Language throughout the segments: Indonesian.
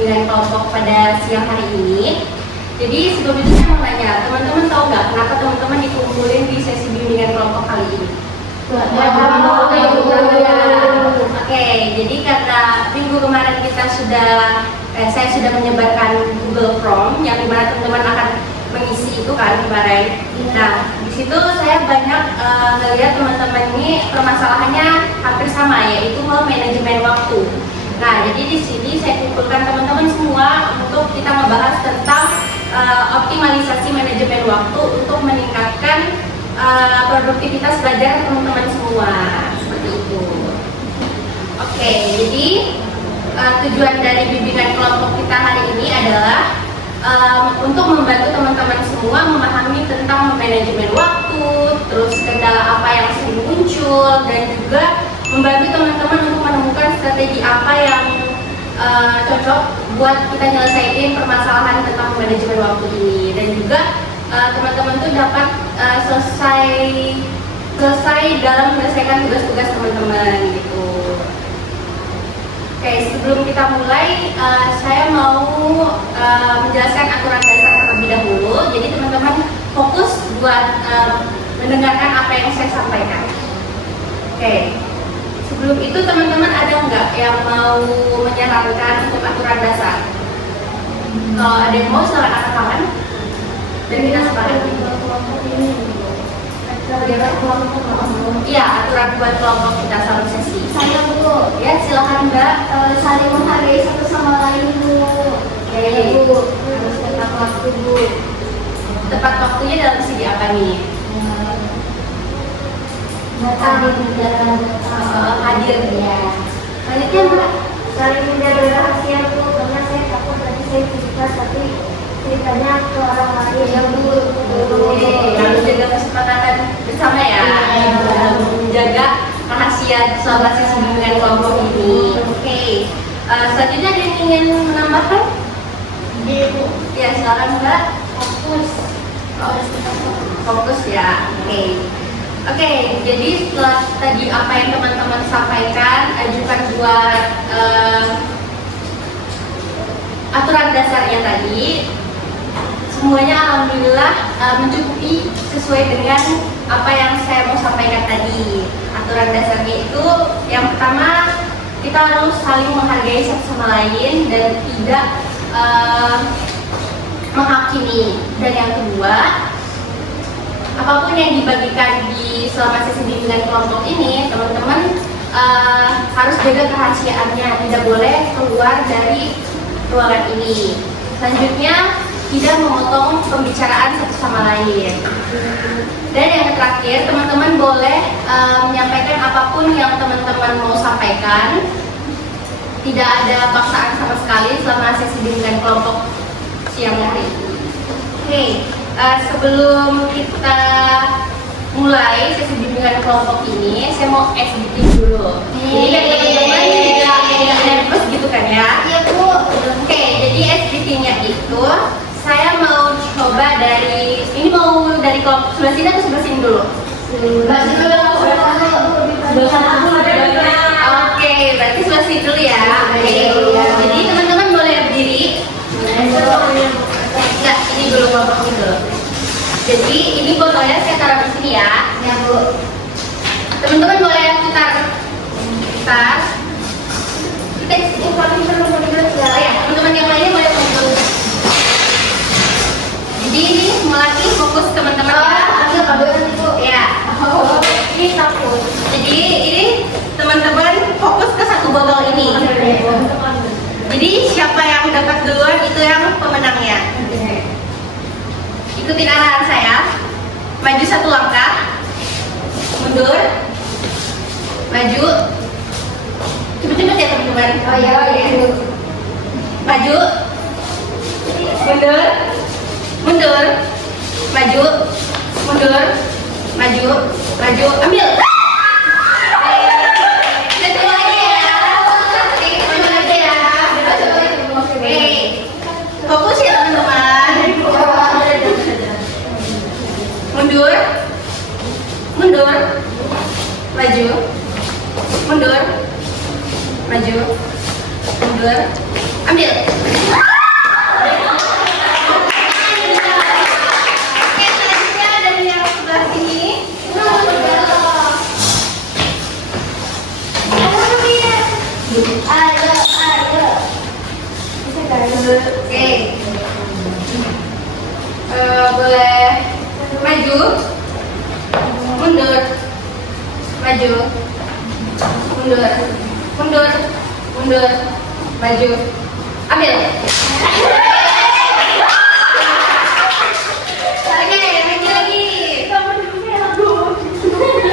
bimbingan kelompok pada siang hari ini. Jadi sebelum itu saya mau nanya, teman-teman tahu nggak kenapa teman-teman dikumpulin di sesi bimbingan kelompok kali ini? Oke, jadi karena minggu kemarin saya sudah menyebarkan Google Form yang dimana teman-teman akan mengisi itu kan kemarin. Nah, di situ saya banyak melihat teman-teman ini permasalahannya hampir sama, yaitu manajemen waktu. Nah, jadi di sini saya kumpulkan teman-teman semua untuk kita membahas tentang optimalisasi manajemen waktu untuk meningkatkan produktivitas belajar teman-teman semua, seperti itu. Oke, jadi tujuan dari bimbingan kelompok kita hari ini adalah untuk membantu teman-teman semua memahami tentang manajemen waktu, terus kendala apa yang sering muncul, dan juga membantu teman-teman untuk menemukan strategi apa yang cocok buat kita nyelesain permasalahan tentang manajemen waktu ini, dan juga teman-teman tuh dapat selesai dalam menyelesaikan tugas-tugas teman-teman gitu. Oke, sebelum kita mulai, saya mau menjelaskan aturan dasar terlebih dahulu. Jadi teman-teman fokus buat mendengarkan apa yang saya sampaikan. Oke. Sebelum itu teman-teman ada nggak yang mau menyarankan untuk aturan dasar? Kalau ada yang mau silakan angkat tangan dan kita sepakati. Iya, aturan buat kelompok kita satu sesi. Saya Bu, Ya, silakan Mbak. saling menghargai satu sama lain Bu. Oke. Bu, harus tepat waktu Bu. Tepat waktunya dalam segi apa nih? Datang di jalan Hadir. ya. Selanjutnya Mbak. Saling menjaga rahasia Bu, karena saya takut tadi saya cerita tapi ceritanya ke orang lain ya Bu. Oke, lalu jaga kesepakatan bersama ya, dalam menjaga rahasia selama sesi bimbingan kelompok ini. Oke, selanjutnya ada yang ingin menambahkan? Bu, Ya, silakan Mbak. fokus. Fokus ya. Oke, jadi setelah tadi apa yang teman-teman sampaikan, ajukan buat aturan dasarnya tadi, semuanya alhamdulillah mencukupi sesuai dengan apa yang saya mau sampaikan tadi. Aturan dasarnya itu yang pertama, kita harus saling menghargai satu sama lain dan tidak menghakimi. Dan yang kedua, apapun yang dibagikan di selama sesi bimbingan kelompok ini, teman-teman harus jaga kerahasiaannya, tidak boleh keluar dari ruangan ini. Selanjutnya, tidak memotong pembicaraan satu sama lain. Dan yang terakhir, teman-teman boleh menyampaikan apapun yang teman-teman mau sampaikan. Tidak ada paksaan sama sekali selama sesi bimbingan kelompok siang hari ini. Sebelum kita mulai sesi bimbingan kelompok ini, saya mau editing dulu. Jadi kan teman-teman tidak nervous gitu kan ya? Iya Bu. Oke, jadi editingnya itu saya mau coba dari kelompok sebelah sini atau sebelah sini dulu? Sebelah sini dulu. Sebelah sana Bu ada banyak. Oke, berarti sebelah sini dulu ya. Oke, jadi teman-teman boleh berdiri. Enggak, ini dulu kelompok ini dulu. Jadi ini botolnya saya taruh di sini ya. Ya Bu. Teman-teman boleh putar. Kita segala ya. Teman-teman yang lainnya boleh fokus. Jadi ini melatih fokus teman-teman ya. Ada kabaran Bu. Ya. Ini takut. Jadi ini teman-teman fokus ke satu botol ini. Jadi siapa yang dapat duluan itu yang pemenangnya. Ikutin arahan saya. Maju satu langkah. Mundur. Maju. Cepet-cepet ya teman-teman. Oh iya. Maju. Mundur. Mundur. Maju. Mundur. Maju. Maju. Ambil. Satu lagi ya. Satu lagi ya. Oke. Fokus ya teman-teman. Mundur. Mundur. Maju. Mundur. Maju. Mundur. Ambil. Oke, selanjutnya dari yang sebelah sini. Oke. Boleh maju, mundur, maju, mundur, mundur, mundur, maju, ambil. Oke, maju lagi.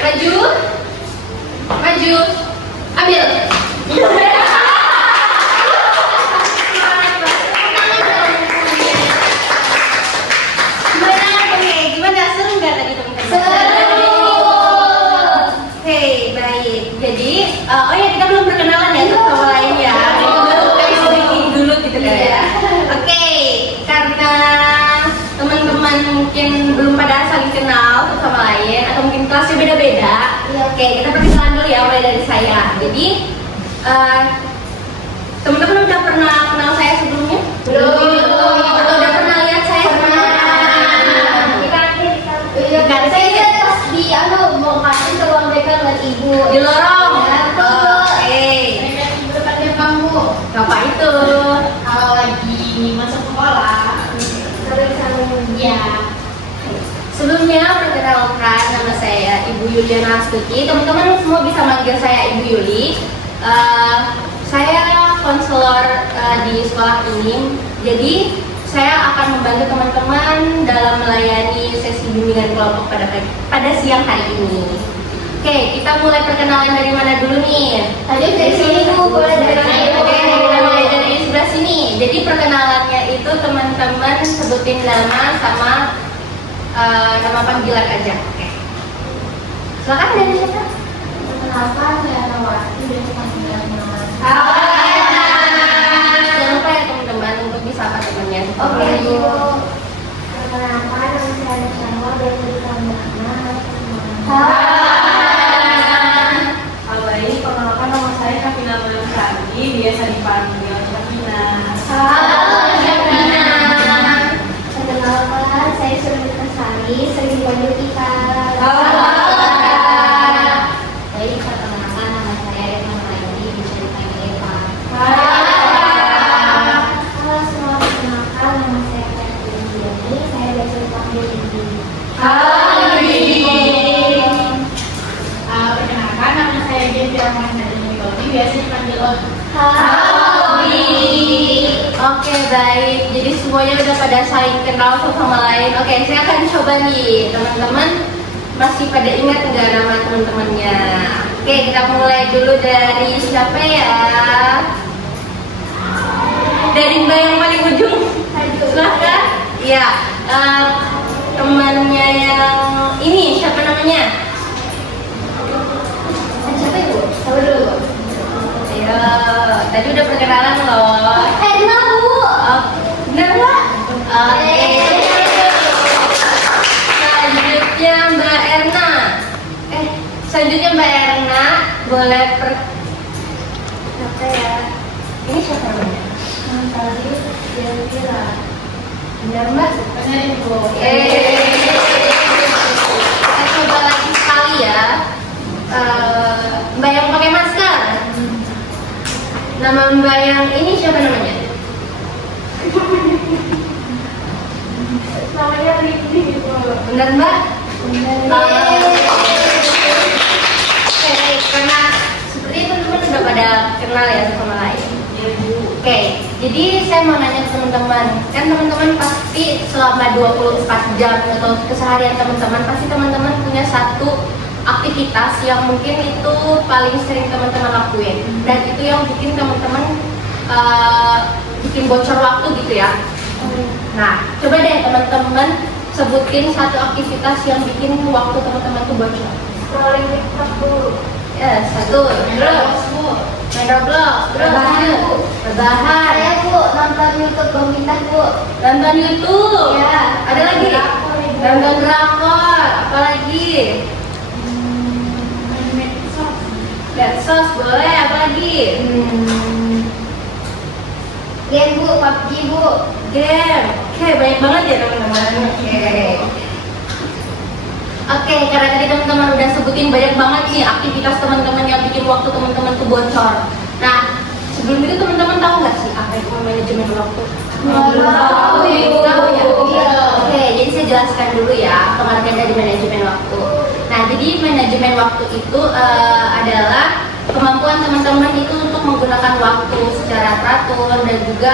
Maju, maju, ambil. Gimana? Seru nggak tadi teman-teman? Oke, baik. Jadi, oh ya kita belum perkenalan ya satu sama lain ya. Kita sedikit dulu gitu kan ya. Oke, karena teman-teman mungkin belum pada saling kenal satu sama lain atau mungkin kelasnya beda-beda. Oke, kita perkenalan dulu ya mulai dari saya. Jadi, teman-teman udah pernah kenal saya sebelumnya? Belum. Atau udah pernah lihat saya sebelumnya? Saya pas di mau kasih ke ruang BK ngeliat ibu Di lorong. Oke. depannya kamu Apa itu? kalau lagi masuk sekolah ya. Sebelumnya perkenalkan nama saya Ibu Yuliana Astuti. Teman-teman semua bisa manggil saya Ibu Yuli. Saya konselor di sekolah ini. Jadi saya akan membantu teman-teman dalam melayani sesi bimbingan kelompok pada siang hari ini. Oke, kita mulai perkenalan dari mana dulu nih? Tadi dari sini Bu, boleh dari sini. Oke, kita mulai dari sebelah sini. Jadi perkenalannya itu teman-teman sebutin nama sama nama panggilan aja. Oke. Silakan dari siapa? Kenapa saya Nawati dari panggilan nama? Jangan lupa ya teman-teman untuk disapa temannya. Oke Bu. Kenapa nama saya Sarwa dari panggilan nama? Halo, ini perkenalkan nama saya Kavina Melasari, biasa dipanggil Kavina. Perkenalkan, saya Surya Sari, sering dipanggil Ika. Baik, perkenalkan nama saya Irma Raini, bisa dipanggil Eva. Halo semua, perkenalkan nama saya Catherine Diani, saya biasa dipanggil Indi. Perkenalkan nama saya Jeffy Rahman dari Migoni, biasa dipanggil Ot. Oke, baik. Jadi semuanya udah pada saling kenal satu sama lain. Oke, saya akan coba nih, teman-teman masih pada ingat nggak nama teman-temannya? Oke, kita mulai dulu dari siapa ya? Dari Mbak yang paling ujung. Silahkan. Iya, temannya yang ini siapa namanya? Siapa Ibu? Siapa dulu? Ayo, tadi udah perkenalan loh. Erna Bu. Oh, bener nggak? Oke. Selanjutnya Mbak Erna. Selanjutnya Mbak Erna boleh apa ya? Ini siapa namanya? Tadi dia bilang. Benar Mbak? Benar Ibu. Kita coba lagi sekali ya. Mbak yang pakai masker. Nama Mbak yang ini siapa namanya? Namanya Rindi gitu. Benar Mbak? Benar. Oke, karena seperti teman-teman udah pada kenal ya satu sama lain. Oke, jadi saya mau nanya ke teman-teman, kan teman-teman pasti selama 24 jam atau keseharian teman-teman pasti teman-teman punya satu aktivitas yang mungkin itu paling sering teman-teman lakuin dan itu yang bikin teman-teman bikin bocor waktu gitu ya. Nah, coba deh teman-teman sebutin satu aktivitas yang bikin waktu teman-teman tuh bocor. Scrolling TikTok Bu. Ya, satu, terus main Roblox, terus rebahan, Saya Bu nonton YouTube Bang Bintang Bu. nonton YouTube, Ya. ada lagi, nonton drakor, apa lagi? Medsos boleh, apa lagi? Game Bu, PUBG Bu. Game. Oke, banyak banget ya teman-teman. Oke, karena tadi teman-teman udah sebutin banyak banget nih aktivitas teman-teman yang bikin waktu teman-teman tuh bocor. Nah, sebelum itu teman-teman tahu nggak sih apa itu manajemen waktu? Tahu, Ibu. Tahu ya? Iya. Oke, jadi saya jelaskan dulu ya pengertian dari manajemen waktu. Nah, jadi manajemen waktu itu adalah kemampuan teman-teman itu untuk menggunakan waktu secara teratur dan juga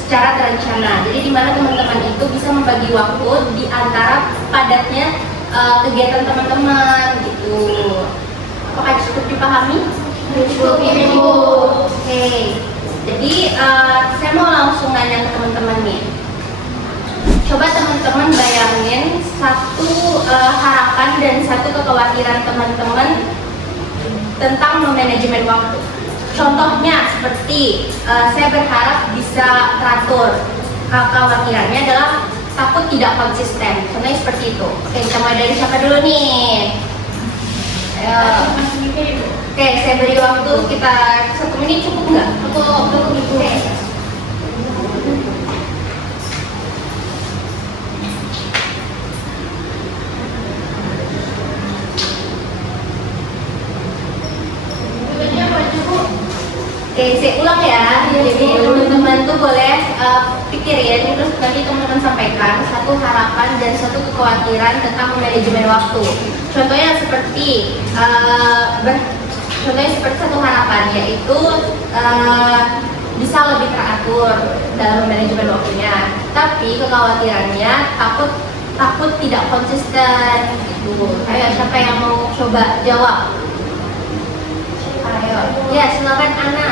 secara terencana. Jadi di mana teman-teman itu bisa membagi waktu di antara padatnya kegiatan teman-teman gitu. Apakah cukup dipahami? Cukup, Ibu. Oke. Jadi saya mau langsung nanya ke teman-teman nih. Coba teman-teman bayangin satu harapan dan satu kekhawatiran teman-teman tentang memanajemen waktu. Contohnya seperti saya berharap bisa teratur. Kekhawatirannya adalah takut tidak konsisten. Contohnya seperti itu. Oke, kita mulai dari siapa dulu nih? Ayo. Oke, saya beri waktu kita 1 menit, cukup nggak? Cukup Ibu. Oke. Oke, saya ulang ya. Jadi teman-teman tuh boleh pikirin, terus nanti teman-teman sampaikan satu harapan dan satu kekhawatiran tentang manajemen waktu. Contohnya seperti satu harapan yaitu bisa lebih teratur dalam manajemen waktunya. Tapi kekhawatirannya takut tidak konsisten gitu. Ayo, siapa yang mau coba jawab? Ayo, ya silakan Ana.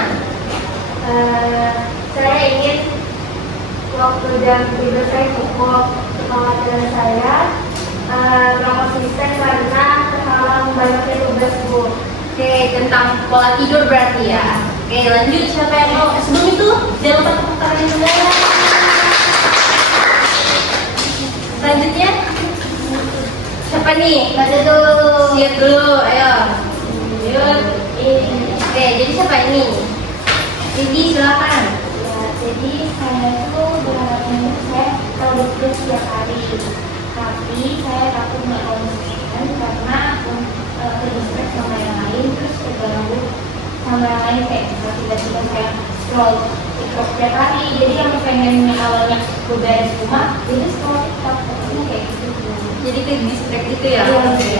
Saya ingin waktu dan tidur saya cukup. Kekhawatiran saya nggak konsisten karena terhalang banyaknya tugas Bu. Oke, tentang pola tidur berarti ya. Oke, lanjut siapa yang mau? Sebelum itu jangan lupa tepuk tangan juga. Selanjutnya siapa nih? Baca dulu. Siap dulu, ayo. Yuk. Oke, jadi siapa ini? Jadi silakan. Ya, jadi saya tuh berharapnya saya kalau tidur setiap hari. Tapi saya takut nggak konsisten karena terdistract sama yang lain, terus terganggu sama yang lain, kayak misalnya tiba-tiba saya scroll TikTok setiap hari. Jadi yang pengennya awalnya beberes rumah, jadi scroll TikTok ini kayak gitu. Jadi ke distract gitu ya? Iya. Oke.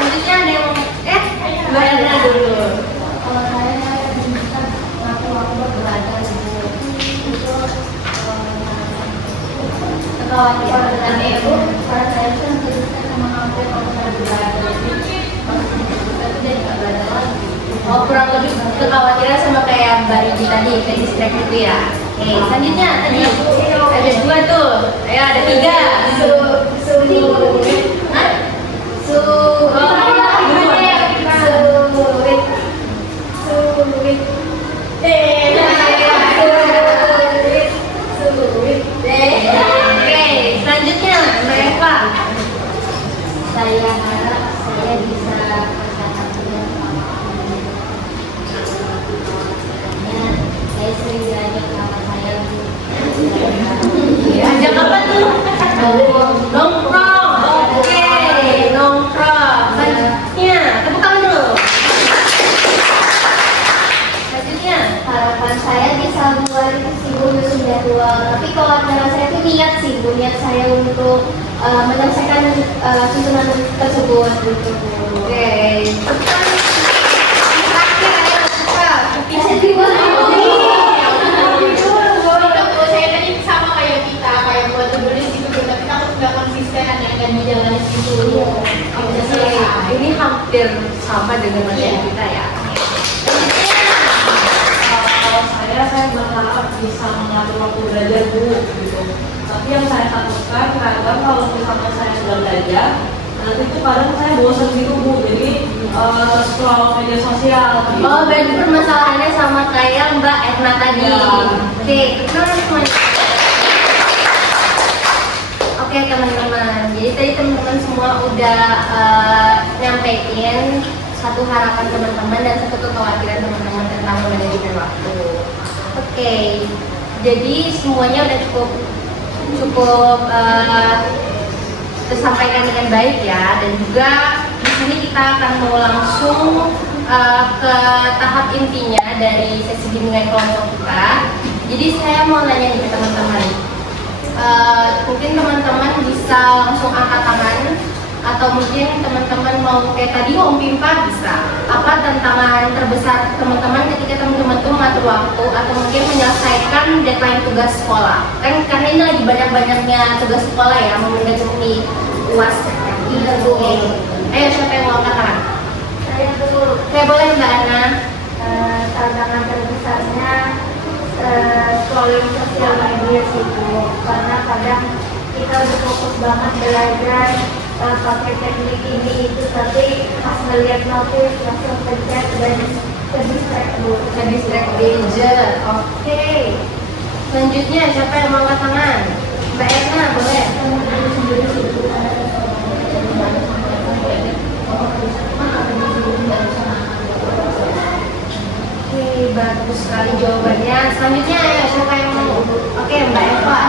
Selanjutnya ada yang mau Mbak Ana dulu. Kalau saya bisa ngatur waktu belajar dulu itu kekhawatiran dengan ibu karena saya itu terdistract sama hampir kalau saya belajar jadi kita tuh jadi nggak belajar lagi. Oh, kurang lebih kekhawatiran sama kayak Mbak Ridi tadi, ke distract gitu ya. Oke, selanjutnya tadi ada 2 tuh. Ayo, ada 3. Oke, selanjutnya Mbak Eva. Saya harap saya bisa mencatatnya. Saya sering diajak sama saya Ajak apa tuh? Nongkrong. Oke, nongkrong. Selanjutnya, tepuk tangan dulu. Selanjutnya, harapan saya bisa buat si Bu sudah tua. Tapi kalau cara saya itu niat sih Bu, niat saya untuk menyelesaikan susunan tersebut gitu Bu. oke. Terakhir ayo kita. Bisa dibuat Saya tadi sama kayak kita, kayak buat tulis gitu, tapi takut nggak konsisten dan di jalan itu. Oke, ini hampir sama dengan materi kita ya. Kalau saya berharap bisa mengatur waktu belajar Bu gitu. Tapi yang saya takutkan kadang kalau misalnya saya sudah belajar, nanti tuh kadang saya bosan gitu Bu. Jadi scroll media sosial. Gitu. Oh, berarti permasalahannya sama kayak Mbak Etna tadi. Ya. Oke, terus semuanya. Oke teman-teman, jadi tadi teman-teman semua udah nyampein satu harapan teman-teman dan satu kekhawatiran teman-teman tentang manajemen waktu. Oke, jadi semuanya udah cukup tersampaikan dengan baik ya, dan juga di sini kita akan mau langsung ke tahap intinya dari sesi bimbingan kelompok kita. Jadi saya mau nanya nih ke teman-teman, mungkin teman-teman bisa langsung angkat tangan, atau mungkin teman-teman mau kayak tadi Om Pimpa bisa. Apa tantangan terbesar teman-teman ketika teman-teman tuh mengatur waktu atau mungkin menyelesaikan deadline tugas sekolah? Kan karena ini lagi banyak-banyaknya tugas sekolah ya, mau mendekati UAS. Ayo siapa yang mau angkat tangan? Saya dulu. Kayak boleh Mbak Ana. Tantangan terbesarnya scrolling sosial media sih Bu. Karena kadang kita udah fokus banget belajar pakai teknik ini itu, tapi pas ngeliat notif langsung pencet dan ke-distract Bu. Ke-distract gadget. Oke. Selanjutnya siapa yang mau angkat tangan? Mbak Erna boleh. Oke, bagus sekali jawabannya. Selanjutnya ayo siapa yang mau? Oke, Mbak Eva.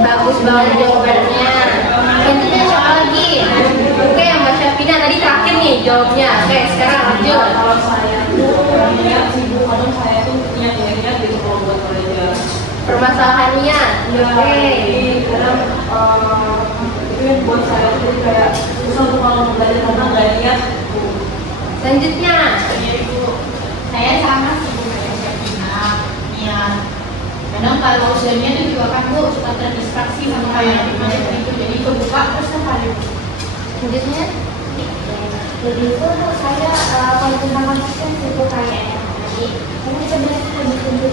Bagus banget jawabannya. Selanjutnya siapa lagi? Oke, Mbak Syafina tadi terakhir nih jawabnya. Oke, sekarang lanjut. Kalau saya tuh niat sih Bu, kadang saya tuh niat gitu kalau buat belajar. Permasalahan niat. Ya, Oke. jadi kadang itu yang buat saya tuh kayak susah tuh kalau belajar karena nggak niat. Selanjutnya. Iya Bu, saya sama sih Bu kayak Syafina, niat. Kadang kalau usianya itu juga kan Bu suka terdistraksi sama kayak gimana itu, jadi kebuka terus kan. Selanjutnya. Jadi itu saya kalau tentang konsistensi itu kayak tadi, karena kita biasa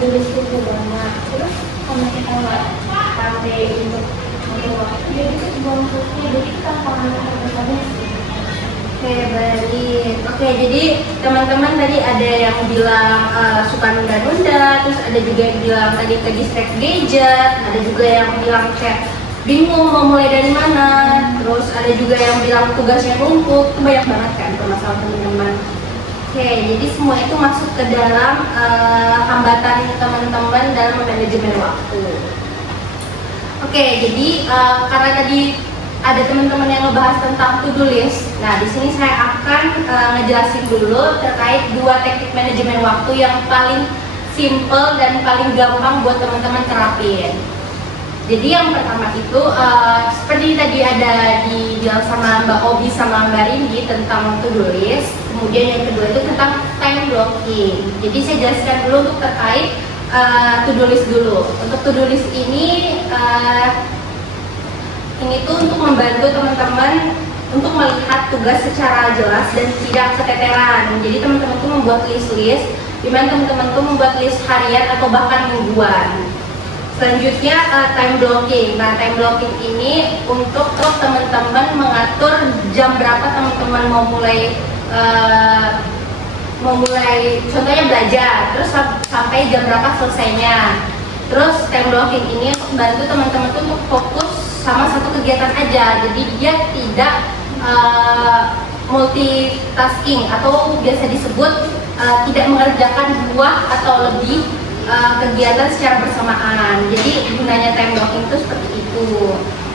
tulis itu banyak, terus kalau kita nggak pakai untuk waktu, jadi itu buang waktunya, jadi tantangan terbesarnya sih. Oke, baik. Oke, jadi teman-teman tadi ada yang bilang suka nunda-nunda, terus ada juga yang bilang tadi ke distract gadget, ada juga yang bilang kayak bingung mau mulai dari mana, terus ada juga yang bilang tugasnya numpuk. Itu banyak banget kan permasalahan teman-teman. Oke, jadi semua itu masuk ke dalam hambatan teman-teman dalam manajemen waktu. Oke, jadi karena tadi ada teman-teman yang ngebahas tentang to-do list. Nah, di sini saya akan ngejelasin dulu terkait dua teknik manajemen waktu yang paling simple dan paling gampang buat teman-teman terapin. Jadi yang pertama itu seperti tadi ada dibilang sama Mbak Obi sama Mbak Rindi tentang to-do list. Kemudian yang kedua itu tentang time blocking. Jadi saya jelaskan dulu untuk terkait to-do list dulu. Untuk to-do list ini tuh untuk membantu teman-teman untuk melihat tugas secara jelas dan tidak keteteran. Jadi teman-teman tuh membuat list-list, di mana teman-teman tuh membuat list harian atau bahkan mingguan. Selanjutnya time blocking. Nah, time blocking ini untuk teman-teman mengatur jam berapa teman-teman mau mulai contohnya belajar, terus sampai jam berapa selesainya. Terus time blocking ini untuk membantu teman-teman tuh untuk fokus sama satu kegiatan aja, jadi dia tidak multitasking atau biasa disebut tidak mengerjakan dua atau lebih kegiatan secara bersamaan. Jadi gunanya time blocking itu seperti itu.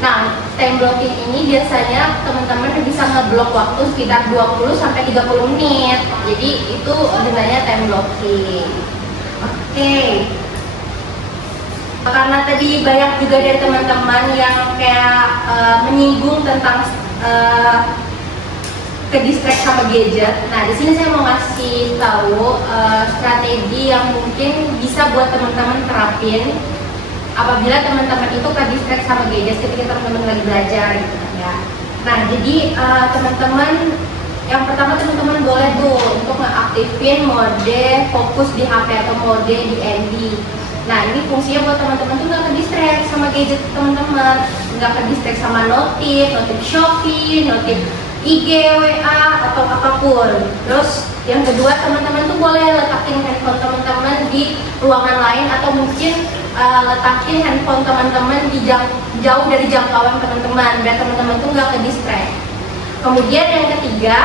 Nah, time blocking ini biasanya teman-teman bisa ngeblok waktu sekitar 20 sampai 30 menit. Jadi itu gunanya time blocking. Oke. Karena tadi banyak juga dari teman-teman yang kayak menyinggung tentang ke distract sama gadget. Nah, di sini saya mau ngasih tahu strategi yang mungkin bisa buat teman-teman terapin apabila teman-teman itu ke distract sama gadget ketika teman-teman lagi belajar gitu kan ya. Nah, jadi teman-teman yang pertama teman-teman boleh tuh untuk ngeaktifin mode fokus di HP atau mode di ND. Nah, ini fungsinya buat teman-teman tuh nggak ke distract sama gadget teman-teman, nggak ke distract sama notif Shopee, notif IG, WA, atau apapun. Terus yang kedua, teman-teman tuh boleh letakin handphone teman-teman di ruangan lain, atau mungkin letakin handphone teman-teman di jauh dari jangkauan teman-teman biar teman-teman tuh nggak ke distract. Kemudian yang ketiga,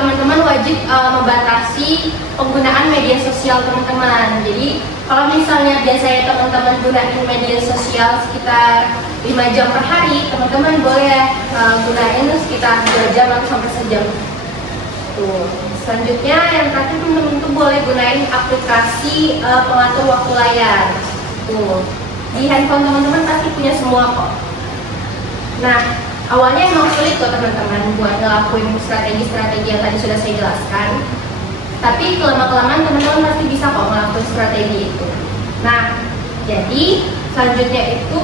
teman-teman wajib membatasi penggunaan media sosial teman-teman. Jadi kalau misalnya biasanya teman-teman gunain media sosial sekitar 5 jam per hari, teman-teman boleh gunain sekitar 2 jam atau sampai sejam. Tuh. Selanjutnya yang terakhir, teman-teman tuh boleh gunain aplikasi pengatur waktu layar. Tuh. Di handphone teman-teman pasti punya semua kok. Nah, awalnya emang sulit kok teman-teman buat ngelakuin strategi-strategi yang tadi sudah saya jelaskan. Tapi kelama-kelamaan teman-teman pasti bisa kok ngelakuin strategi itu. Nah, jadi selanjutnya itu,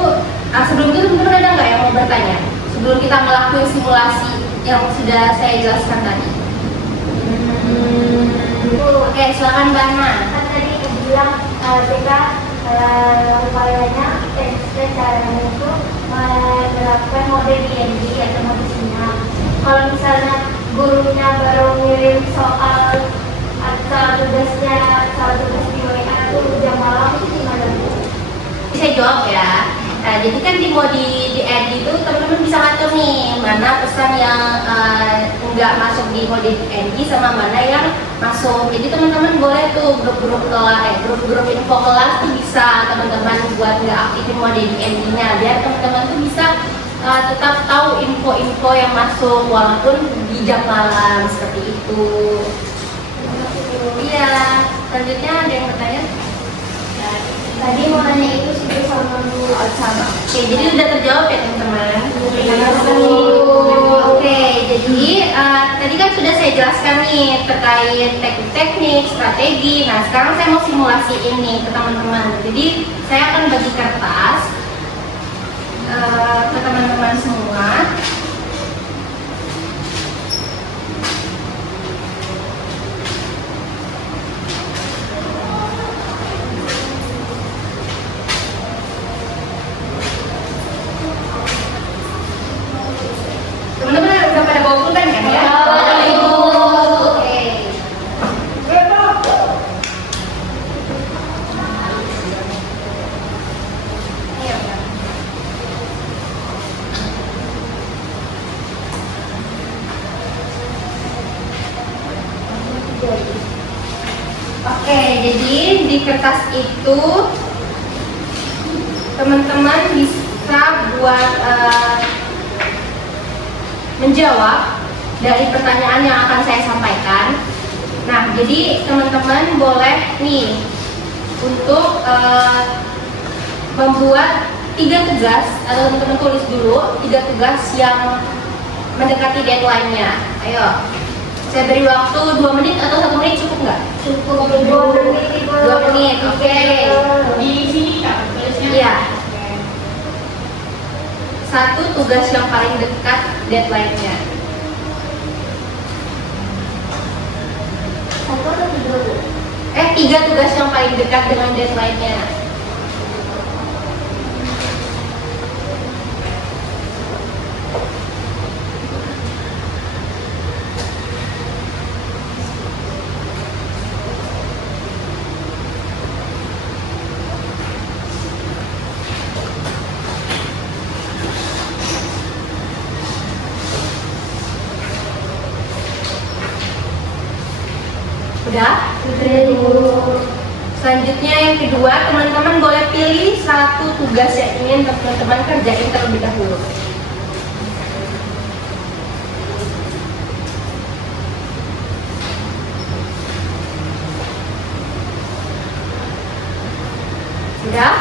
sebelum itu teman-teman ada nggak yang mau bertanya? Sebelum kita ngelakuin simulasi yang sudah saya jelaskan tadi. Oke, silakan Mbak Ana. Kan tadi bilang kita upayanya caranya itu menerapkan mode DND atau mode sinyal. Kalau misalnya gurunya baru ngirim soal atau tugas di WA itu jam malam, itu gimana Bu? Saya jawab ya. Nah, jadi kan di mode DND itu teman-teman bisa ngatur nih mana pesan yang nggak masuk di mode DND sama mana yang masuk. Jadi teman-teman boleh tuh grup-grup info kelas tuh bisa teman-teman buat nggak aktifin mode DND-nya biar teman-teman tuh bisa tetap tahu info-info yang masuk walaupun di jam malam seperti itu. Iya. Selanjutnya ada yang bertanya? Tadi mau nanya itu sudah sama Bu. Sama. Oke, jadi udah terjawab ya teman-teman. Oke, jadi tadi kan sudah saya jelaskan nih terkait teknik, strategi. Nah, sekarang saya mau simulasi ini ke teman-teman. Jadi saya akan bagi kertas ke teman-teman semua. Teman-teman udah pada bawa pulpen kan ya? Oke. Iya, Pak. Oke, jadi di kertas itu teman-teman bisa buat menjawab dari pertanyaan yang akan saya sampaikan. Nah, jadi teman-teman boleh nih untuk membuat 3 tugas, atau teman-teman tulis dulu 3 tugas yang mendekati deadline-nya. Ayo, saya beri waktu 2 menit atau 1 menit, cukup nggak? Cukup 2 menit. 2 menit, oke. Di sini Kak, tulisnya. Iya. 1 tugas yang paling dekat deadline-nya. 1 atau 3 Bu? 3 tugas yang paling dekat dengan deadline-nya. Udah? Selanjutnya yang kedua, teman-teman boleh pilih 1 tugas yang ingin teman-teman kerjain terlebih dahulu. Sudah?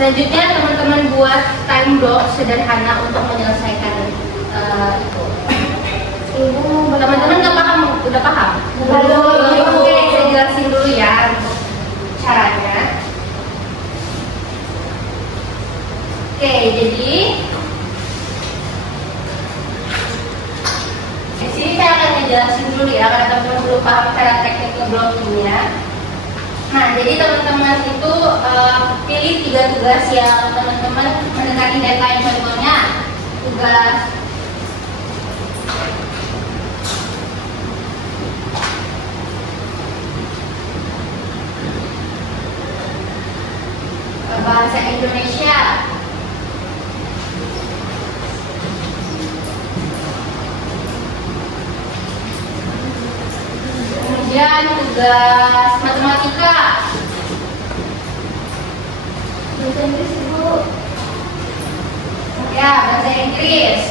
Selanjutnya teman-teman buat time block sederhana untuk menyelesaikan itu. Teman-teman nggak paham? Udah paham? Belum. Oke, saya jelasin dulu ya caranya. Oke, jadi di sini saya akan ngejelasin dulu ya karena teman-teman belum paham cara teknik ngeblokingnya. Nah, jadi teman-teman itu pilih 3 tugas yang teman-teman mendekati deadline. Contohnya tugas bahasa Indonesia. Kemudian tugas matematika. Bahasa Inggris Ibu. Ya, bahasa Inggris.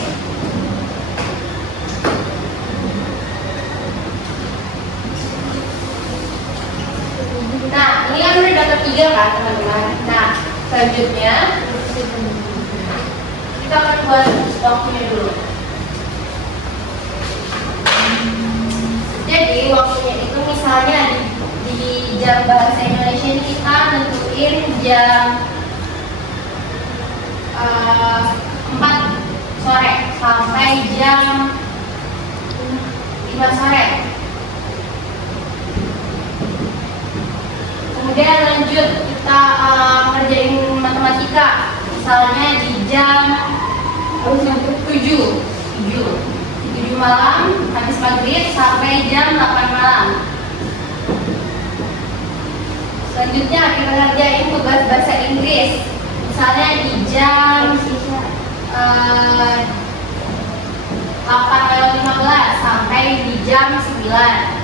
Nah, ini kan udah dapat 3 kan teman-teman. Nah, selanjutnya kita akan buat waktunya dulu. Jadi waktunya itu misalnya di jam bahasa Indonesia ini kita nentuin jam 4 sore sampai jam 5 sore. Kemudian lanjut kita ngerjain matematika, misalnya di jam 7 malam habis maghrib sampai jam 8 malam. Selanjutnya kita ngerjain tugas bahasa Inggris, misalnya di jam 8:15 sampai di jam 9.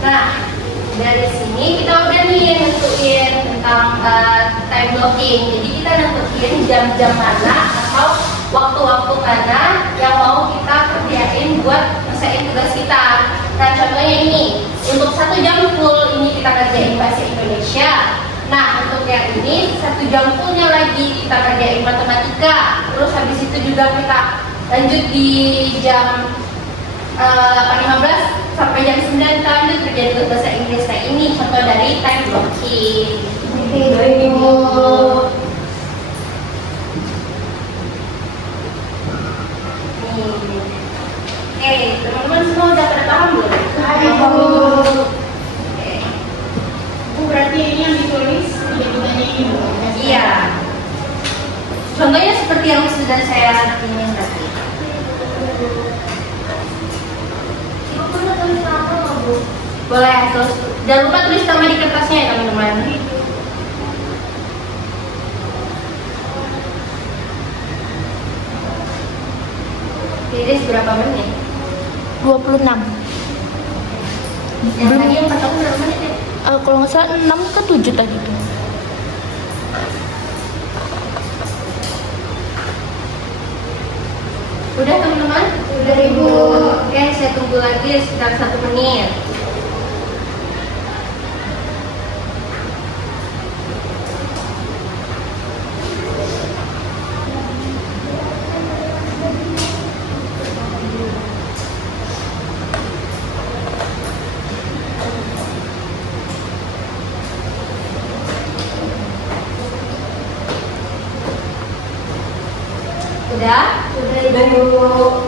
Nah, dari sini kita udah nih nentuin tentang time blocking. Jadi kita nentuin jam-jam mana atau waktu-waktu mana yang mau kita kerjain buat selesaiin tugas kita. Nah, contohnya ini, untuk 1 jam full ini kita kerjain bahasa Indonesia. Nah, untuk yang ini 1 jam fullnya lagi kita kerjain matematika. Terus habis itu juga kita lanjut di jam 8:15 sampai jam 9 kita lanjut kerjain untuk bahasa Inggris. Nah, ini contoh dari time blocking. Baik Ibu. Oke, teman-teman semua udah pada paham belum? Oke. Bu, berarti ini yang ditulis tidak ini Bu. Iya. Contohnya seperti yang sudah saya ingin tadi. Ibu perlu tulis nama nggak, Bu? Boleh, terus jangan lupa tulis nama di kertasnya ya teman-teman. Iris berapa menit? 26. Yang tadi yang pertama berapa menit ya? Kalau nggak salah 6 ke 7 tadi tuh. Udah teman-teman? Udah Ibu. Oke, saya tunggu lagi sekitar 1 menit. Udah? Udah dulu.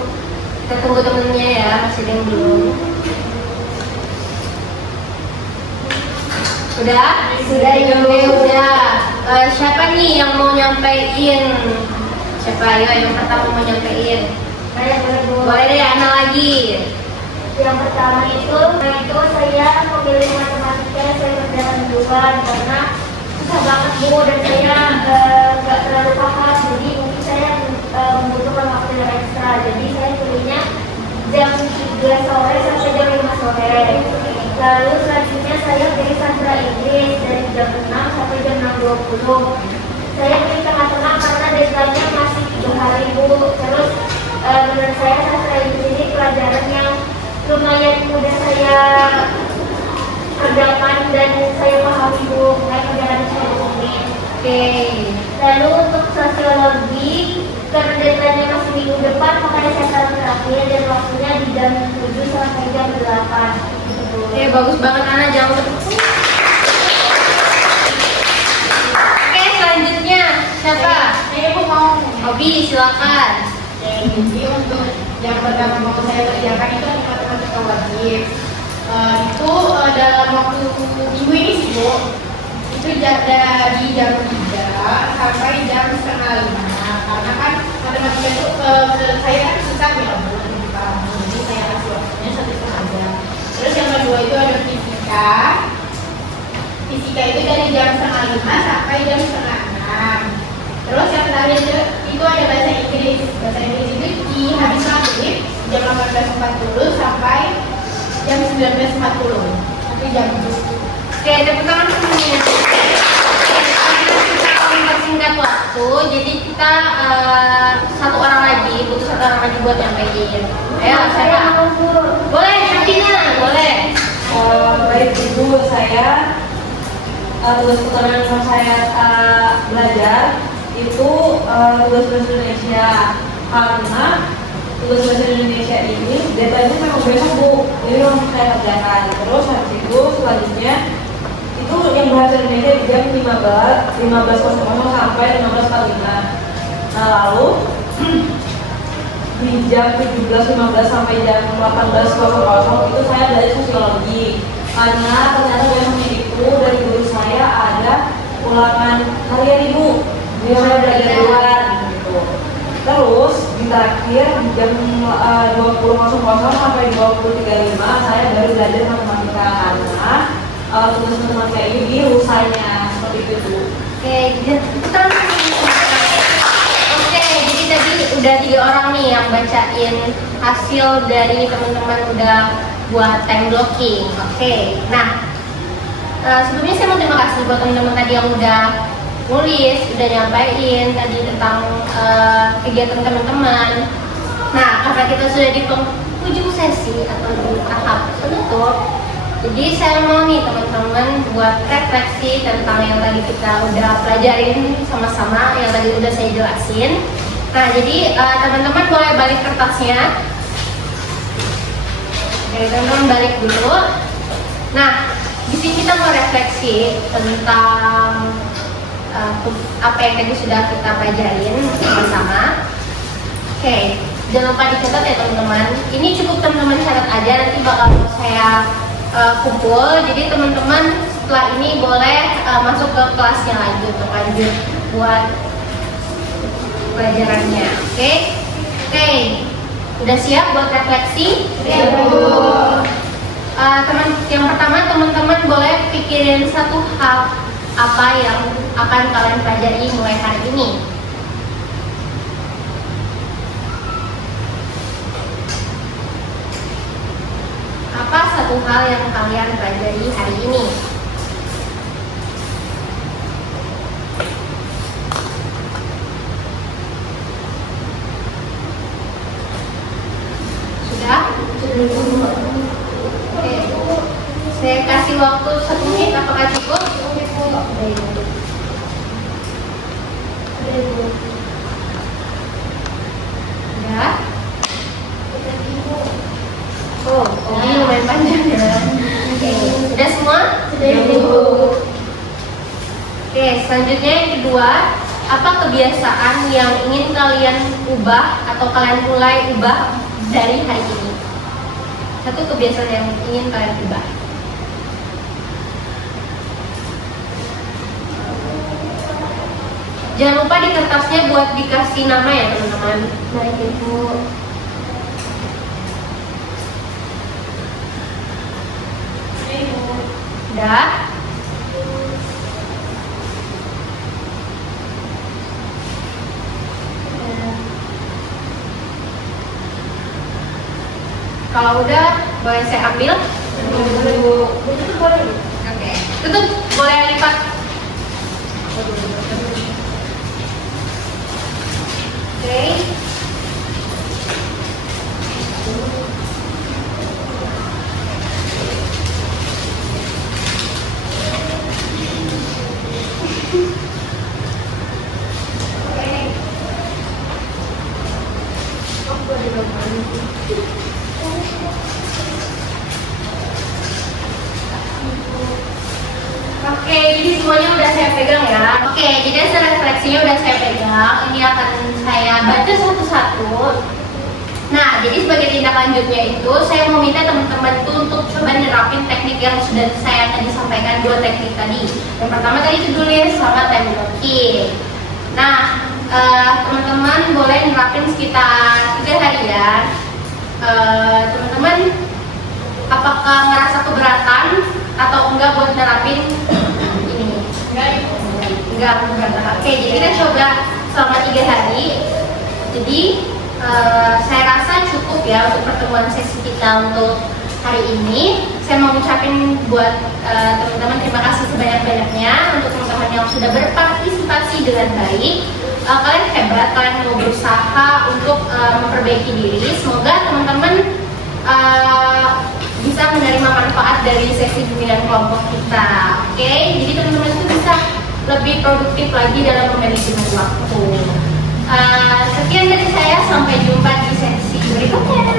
Kita tunggu temennya ya, masih ada yang belum. Udah? Sudah ya, udah. Siapa nih yang mau nyampein? Siapa? Ayo, yang pertama mau nyampein. Boleh deh, Ana lagi. Yang pertama itu saya memilih matematika, saya kerjakan duluan karena susah banget Bu, dan saya nggak terlalu paham, jadi mungkin saya membutuhkan waktu yang ekstra. Jadi saya pilihnya jam 3 sore sampai jam 5 sore. Lalu selanjutnya saya pilih sastra Inggris dari jam 6 sampai jam 6:20. Saya pilih tengah-tengah karena deadline-nya masih 3 hari Bu. Terus menurut saya sastra Inggris ini pelajaran yang lumayan mudah saya kerjakan dan saya pahami Bu, saya kerjakan saya ini. Oke. Lalu untuk sosiologi, karena deadline-nya masih minggu depan, makanya saya taruh terakhir dan waktunya di jam 7 sampai jam 8. Oke, bagus banget Ana, jangan lupa. Oke, selanjutnya siapa? Saya Bu mau. Obi, silakan. Jadi untuk yang pertama mau saya kerjakan itu matematika wajib. Itu dalam waktu minggu ini sih Bu. Itu di jam 3. sampai jam 4:30. Karena kan matematika itu menurut saya kan susah ya Bu. Jadi saya kasih waktunya 1,5 jam. Terus yang kedua itu ada fisika. Fisika itu dari jam 4:30 sampai jam 5:30. Terus yang terakhir itu ada bahasa Inggris. Bahasa Inggris itu di habis maghrib jam 18.40 sampai jam 19.40. Nanti jam Oke, tepuk tangan semuanya. Karena kita mempersingkat waktu, jadi kita satu orang lagi buat nyampein. Ayo, siapa? Boleh, Katina, boleh. Baik Ibu, saya tugas utama yang saya belajar itu tugas bahasa Indonesia, karena tugas bahasa Indonesia ini deadline-nya memang besok Bu, jadi langsung saya kerjakan. Terus habis itu selanjutnya itu yang bahasa Indonesia di jam 15.00 sampai 15.45. Nah lalu di jam 17.15 sampai jam 18.00 itu saya belajar sosiologi, karena ternyata besoknya itu dari guru saya ada ulangan harian Ibu, dia saya belajar luar gitu. Terus di terakhir di jam 20.00 sampai 20.35 saya baru belajar matematika, karena tugas matematika ini di rusanya seperti itu Bu. Oke, kita jadi tadi udah 3 orang nih yang bacain hasil dari teman-teman udah buat time blocking. Oke, nah sebelumnya saya mau terima kasih buat teman-teman tadi yang udah nulis, udah nyampein tadi tentang kegiatan teman-teman. Nah, karena kita sudah di penghujung sesi atau di tahap penutup, jadi saya mau nih teman-teman buat refleksi tentang yang tadi kita udah pelajarin sama-sama, yang tadi udah saya jelasin. Nah, jadi teman-teman boleh balik kertasnya. Oke, teman-teman balik dulu. Nah, di sini kita mau refleksi tentang apa yang tadi sudah kita pelajarin sama-sama. Oke, jangan lupa dicatat ya teman-teman. Ini cukup teman-teman catat aja, nanti bakal saya kumpul. Jadi teman-teman setelah ini boleh masuk ke kelasnya lagi untuk lanjut buat pelajarannya. Oke, udah siap buat refleksi? Siap, Bu. Yang pertama teman-teman boleh pikirin satu hal apa yang akan kalian pelajari mulai hari ini. Apa satu hal yang kalian pelajari hari ini? Sudah? Oke. Saya kasih waktu 1 menit, apakah cukup? Udah? Oh, ini lumayan panjang ya. Oke, udah semua? Sudah, Ibu. Oke, selanjutnya yang kedua, apa kebiasaan yang ingin kalian ubah atau kalian mulai ubah dari hari ini? Satu kebiasaan yang ingin kalian ubah. Jangan lupa di kertasnya buat dikasih nama ya teman-teman. Baik Ibu. Udah? Kalau udah, boleh saya ambil? Oke. Tutup, boleh lipat. Oke. Oke, jadi semuanya udah saya pegang ya. Oke, jadi hasil refleksinya udah saya pegang. Ini akan saya baca satu-satu. Nah, jadi sebagai tindak lanjutnya itu saya mau minta teman-teman itu untuk coba nerapin teknik yang sudah saya tadi sampaikan, 2 teknik tadi. Yang pertama tadi to do list sama time blocking. Nah, teman-teman boleh nerapin sekitar 3 harian. Teman-teman apakah ngerasa keberatan atau enggak buat nerapin ini? Enggak keberatan. Oke, jadi kita coba selama 3 hari. Jadi saya rasa cukup ya untuk pertemuan sesi kita untuk hari ini. Saya mau ucapin buat teman-teman terima kasih sebanyak-banyaknya untuk teman-teman yang sudah berpartisipasi dengan baik. Kalian hebat, kalian mau berusaha untuk memperbaiki diri. Semoga teman-teman bisa menerima manfaat dari sesi bimbingan kelompok kita. Oke, jadi teman-teman itu bisa lebih produktif lagi dalam memanajemen waktu. Sekian dari saya, sampai jumpa di sesi berikutnya.